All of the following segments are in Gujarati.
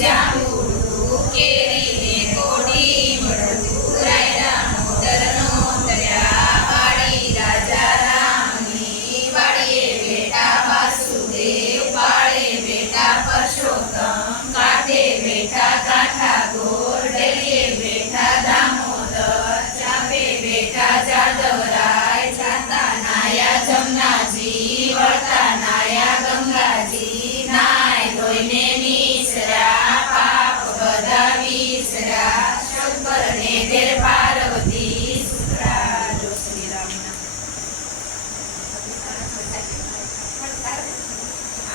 જાંબુડું કેરીને કોઠી મળતું રાયડા મોદરનો તર્યા વાડી રાજા રામની વાડીએ બેઠા વાસુદેવ પાળે બેઠા પરસોત્તમ કાંઠે બેઠા કાંઠા ગોર ડેલીએ બેઠા દામોદર ચાપે બેઠા જાદવરાય જાતા નાયા જમનાજી વળતા નાયા ગંગાજી નાય ધોઈને નીસરા પાપ બધા વિસરા શંકર ને ઘેર પાર્વતી સુરા જો શ્રી રામના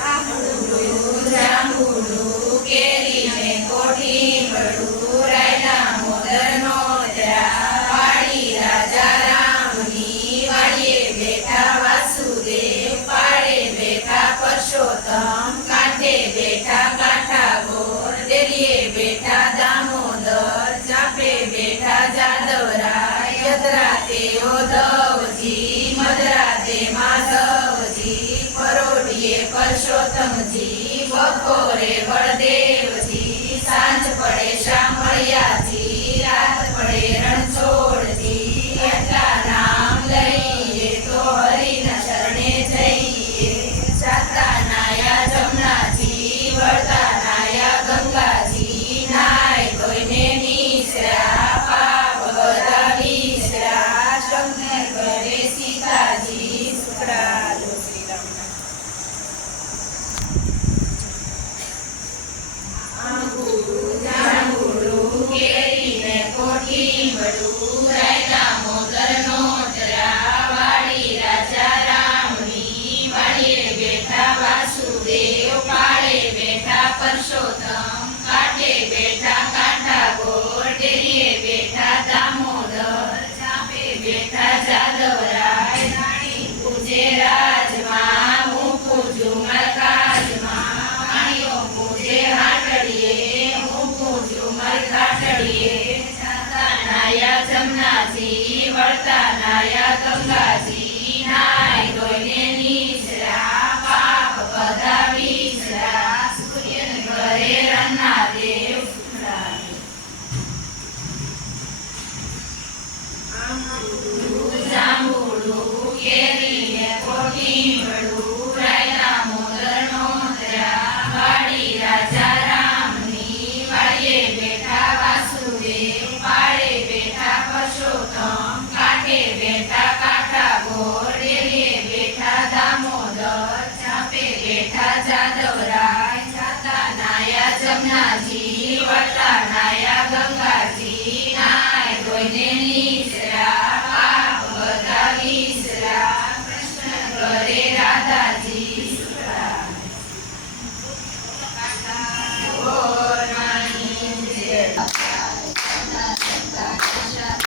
આંબુડું જાંબુડું કેરીને કોઠી મળું રાયડા મોદરનો તર્યા વાડી રાજા રામની વાડીએ બેઠા વાસુદેવ પાળે બેઠા પરસોત્તમ કાંઠે બેઠા કાંઠા ગોર ડેલીએ બેઠા દામોદર ચાપે બેઠા જાદવરાય યદરાતે ઓધવજી મદરાતે માધવજી પરોઢીએ પરસોત્તમજી બપોરે બળદેવજી સાંજ પડે શામળિયાજી રાત પડે રણછોડજી એટલા નામ લઈએ તો હરિના શરણે જઈએ જાતા નાયા જમનાજી વળતા નાયા ગંગાજી નાય ધોઈને નીસરા પાપ બધા વિસરા શંકર કરે સીતાજી સુખરા જો શ્રી રામના આંબુડું જાંબુડું કેરીને કોઠી મળું રાયડા મોદરનો તર્યા વાડી રાજા રામની વાડીએ બેઠા વાસુદેવ પાળે બેઠા પરસોત્તમ કાંઠે બેઠા કાંઠા ગોર ડેલીએ બેઠા દામોદર ચાપે બેઠા જાદવરાય રાણી પૂજે રાજમાં હું પૂજું મરકાજમાં રાણીઓ પૂજે હાટડીએ હું પૂજું મરકાટડીએ જાતા નાયા જમનાજી વળતા નાયા ગંગાજી નાય ધોઈને નીસરા પાપ બધા વિસરા સૂર્યને ઘરે રન્ના દેવ સુખરામી આંબુડું જાંબુડું કેરીને કોઠી મળું રાયડા મોદરનો તર્યા વાડી રાજા રામની વાડીએ બેઠા વાસુદેવ પાળે બેઠા પરસોત્તમ કાંઠે બેઠા કાંઠા ગોર ડેલીએ બેઠા દામોદર ચાપે બેઠા જાદવરાય જાતા નાયા જમનાજી વળતા